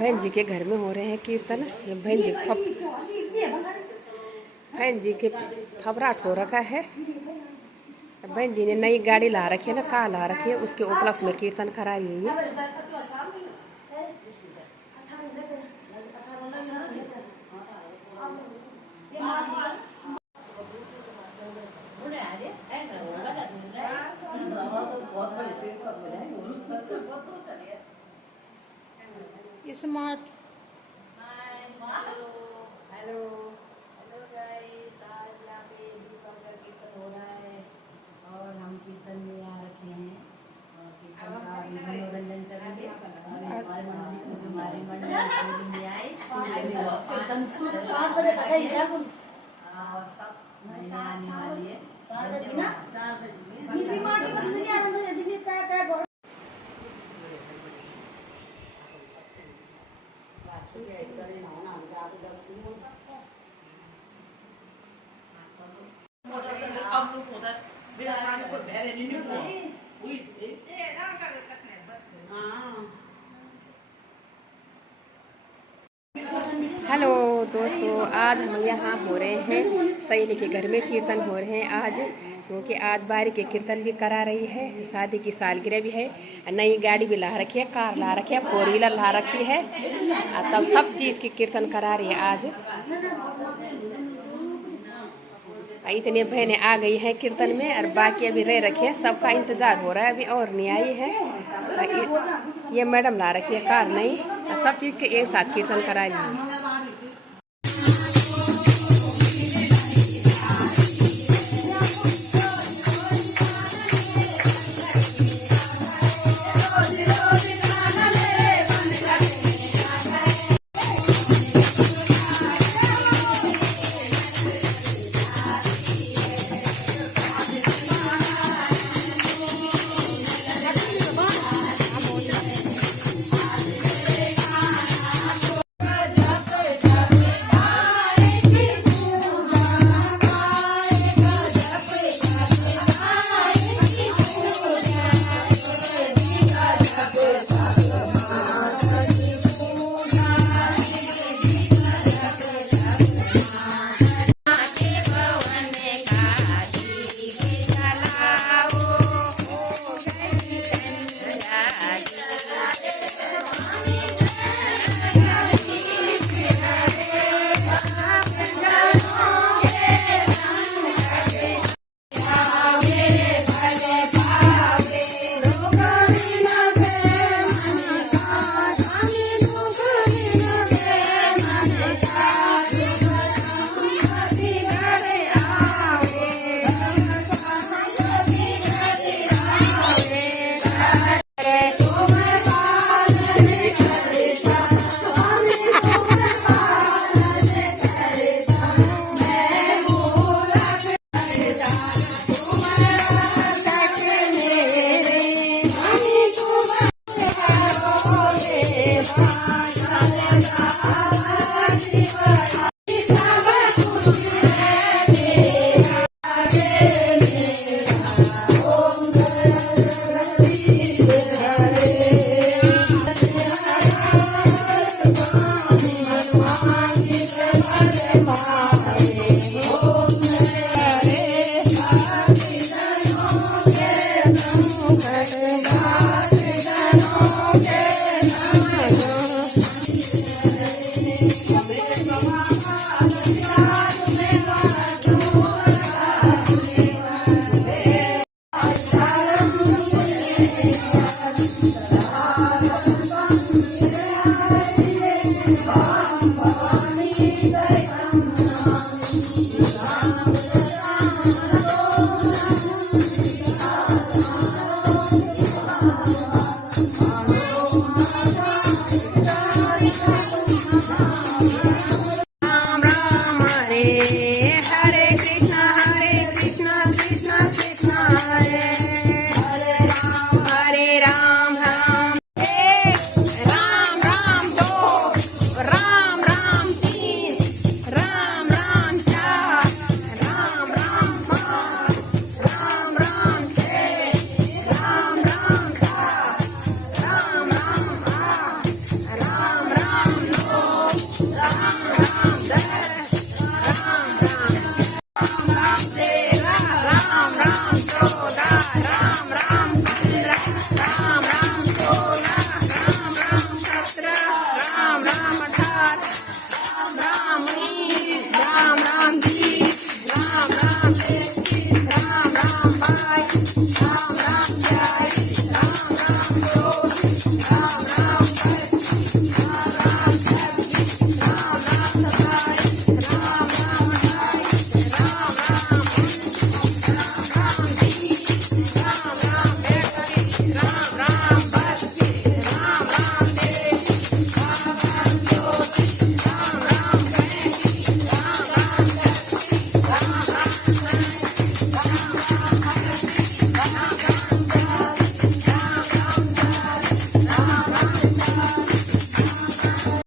बहन जी के घर में हो रहे हैं कीर्तन। बहन जी के फबराट हो रखा है। बहन जी ने नई गाड़ी ला रखी है ना, कार ला रखी है, उसके उपलक्ष्य में कीर्तन करा रही है। स्मार्ट हेलो गाइस, आज यहाँ पे दीपम का कीर्तन हो रहा है और हम कीर्तन में आ रखे हैं और कीर्तन का मनोरंजन करेंगे। और हमारे मंडल में आए और सब आने वाली है। हेलो दोस्तों, आज हम यहाँ हो रहे हैं सहेली के घर में कीर्तन हो रहे हैं आज, क्योंकि आज बारी के कीर्तन भी करा रही है। शादी की सालगिरह भी है, नई गाड़ी भी ला रखी है, कार ला रखी है, 4 व्हीलर ला रखी है, तब सब चीज़ की कीर्तन करा रही है आज। इतने बहनें आ गई हैं कीर्तन में और बाकी अभी रह रखे हैं, सबका इंतज़ार हो रहा है, अभी और नहीं आई है। ये मैडम ला रखी है कार नहीं, सब चीज़ के एक साथ कीर्तन करा रही है। राम राम